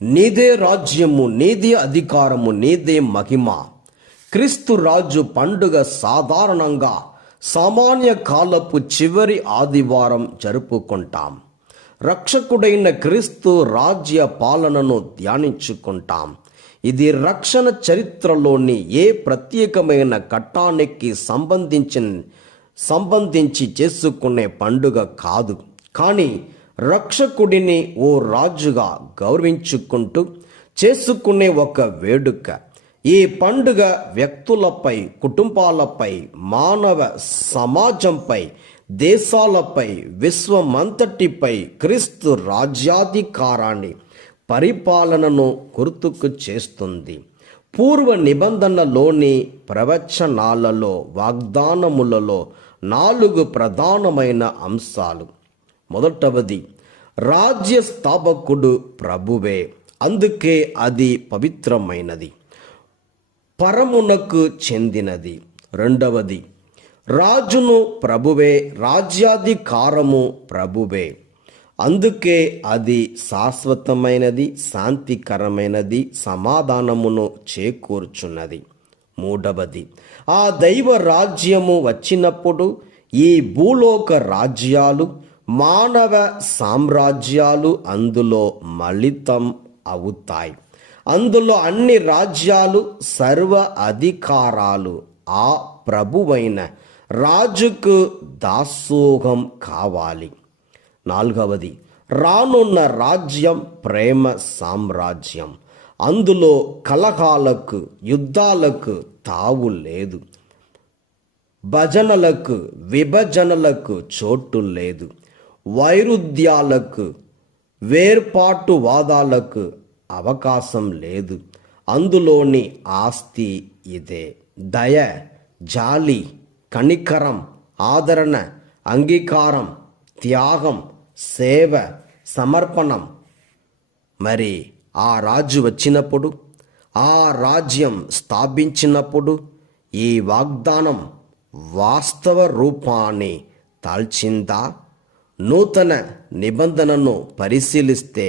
నీదే రాజ్యము, నీదే అధికారము, నీదే మహిమ. క్రీస్తు రాజు పండుగ సాధారణంగా సామాన్య కాలపు చివరి ఆదివారం జరుపుకుంటాం. రక్షకుడైన క్రీస్తు రాజ్య పాలనను ధ్యానించుకుంటాం. ఇది రక్షణ చరిత్రలోని ఏ ప్రత్యేకమైన ఘట్టానికి సంబంధించి చేసుకునే పండుగ కాదు, కానీ రక్షకుడిని ఓ రాజుగా గౌరవించుకుంటూ చేసుకునే ఒక వేడుక. ఈ పండుగ వ్యక్తులపై, కుటుంబాలపై, మానవ సమాజంపై, దేశాలపై, విశ్వమంతటిపై క్రీస్తు రాజ్యాధికారాన్ని, పరిపాలనను గుర్తుకు చేస్తుంది. పూర్వ నిబంధనలోని ప్రవచనాలలో, వాగ్దానములలో 4 ప్రధానమైన అంశాలు. మొదటవది, రాజ్య స్థాపకుడు ప్రభువే, అందుకే అది పవిత్రమైనది, పరమునకు చెందినది. రెండవది, రాజును ప్రభువే, రాజ్యాధికారము ప్రభువే, అందుకే అది శాశ్వతమైనది, శాంతికరమైనది, సమాధానమును చేకూర్చున్నది. మూడవది, ఆ దైవ రాజ్యము వచ్చినప్పుడు ఈ భూలోక రాజ్యాలు, మానవ సామ్రాజ్యాలు అందులో మిళితం అవుతాయి. అందులో అన్ని రాజ్యాలు, సర్వ అధికారాలు ఆ ప్రభువైన రాజుకు దాసోహం కావాలి. నాలుగవది, రానున్న రాజ్యం ప్రేమ సామ్రాజ్యం. అందులో కలహాలకు, యుద్ధాలకు తావు లేదు, భజనలకు, విభజనలకు చోటు లేదు, వైరుధ్యాలకు, వేర్పాటువాదాలకు అవకాశం లేదు. అందులోని ఆస్తి ఇదే: దయ, జాలి, కనికరం, ఆదరణ, అంగీకారం, త్యాగం, సేవ, సమర్పణం. మరి ఆ రాజు వచ్చినప్పుడు, ఆ రాజ్యం స్థాపించినప్పుడు ఈ వాగ్దానం వాస్తవ రూపాన్ని తాల్చిందా? నూతన నిబంధనను పరిశీలిస్తే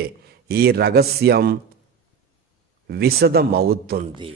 ఈ రహస్యం విశదమవుతుంది.